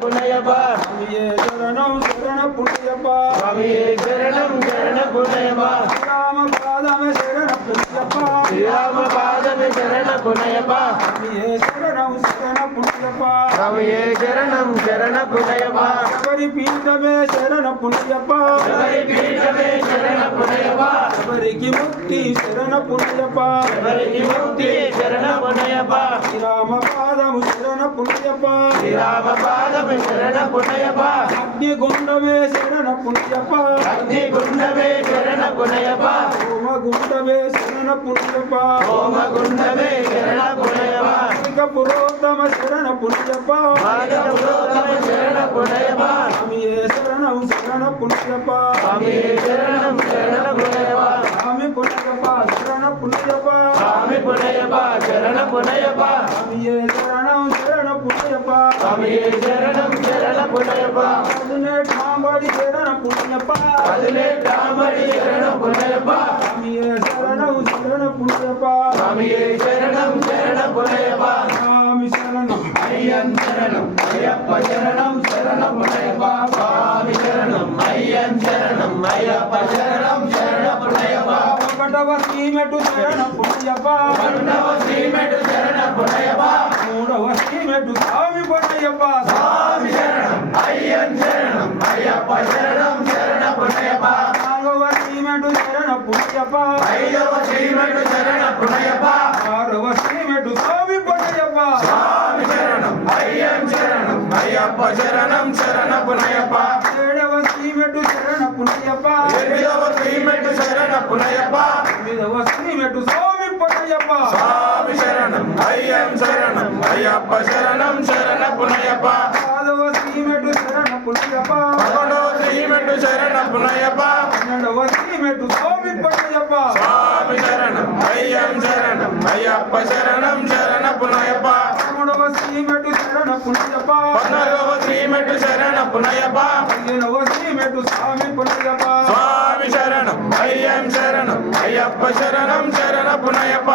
పునయప్ప స్వామియే శరణం శరణ పుణ్యప్ప స్వామియే శరణం శరణ పునయప్ప శ్రీరామ పాదమే శరణ పుణ్యప్ప శ్రీరామ పాదమే శరణ పునయప్ప స్వామియే శరణం శరణ పుణ్యప్ప స్వామియే శరణం శరణ పునయప్ప శబరి పీఠమే శరణ పుణ్యప్ప శబరి పీఠమే శరణ పునయప్ప శబరికి ముక్తి శరణ పుణ్యప్ప శబరికి ముక్తి శరణ పునయప్ప శ్రీరామ పాదము శరణ పుణ్యప్ప శ్రీరామ పాదమే శరణ పునయప్ప అగ్నిగుండమే శరణ పుణ్యప్ప అగ్నిగుండమే శరణ పునయప్ప హోమగుండమే శరణ పుణ్యప్ప హోమగుండమే శరణ పునయప్ప పురోత్తమ శరణ పుణ్యప్ప పురోత్తమ శరణ పునయప్ప స్వామియే శరణం శరణ పుణ్యప్ప స్వామియే శరణం శరణ పునయప్ప స్వామి పుణ్యప్ప శరణ పుణ్యప్ప స్వామి పునయప్ప శరణ పునయప్ప స్వామియే శరణం శరణ పుణ్యప్ప స్వామియే శరణం శరణ పునయప్ప ఠాంబడి శరణ పుణ్యప్ప రామడి శరణ పునయప్ప స్వామియే శరణం శరణ పుణ్యప్ప స్వామియే శరణం శరణ పునయప్ప స్వామి శరణం అయ్యన్ శరణం అయ్యప్ప శరణం శరణ పునయప్ప స్వామి శరణం అయ్యన్ శరణం అయ్యప్ప శరణం శరణ పునయప్ప ఒకటవ శ్రీమెటు శరణ పుణ్యప్ప రెండవ శ్రీమెటు శరణ పునయప్ప మూడవ శ్రీమెటు స్వామి పుణ్యప్ప స్వామి శరణం అయ్యన్ శరణం అయ్యప్ప శరణం శరణ పునయప్ప నాలుగవ శ్రీమెటు శరణ పుణ్యప్ప ఐదవ శ్రీమెటు శరణ పునయప్ప ఆరవ శ్రీమెటు స్వామి పుణ్యప్ప స్వామి శరణం అయ్యన్ శరణం అయ్యప్ప శరణం శరణ పునయప్ప ఏడవ శ్రీమెటు శరణ పుణ్యప్ప ఎనిమిదవ శ్రీమెటు శరణ పునయప్ప తొమ్మిదవ శ్రీమెటు స్వామి పుణ్యప్ప స్వామి శరణం అయ్యన్ శరణం అయ్యప్ప శరణం శరణ పునయప్ప పదవ శ్రీమెటు శరణ పుణ్యప్ప 11వ శ్రీమెటు శరణ పునయప్ప 12వ శ్రీమెటు స్వామి పుణ్యప్ప స్వామి శరణం అయ్యన్ శరణం అయ్యప్ప శరణం శరణ పునయప్ప 13వ శ్రీమెటు శరణ పుణ్యప్ప 14వ శ్రీమెటు శరణ పునయప్ప 15వ శ్రీమెటు స్వామి పుణ్యప్ప స్వామి శరణం అయ్యన్ శరణం అయ్యప్ప శరణం శరణ పునయప్ప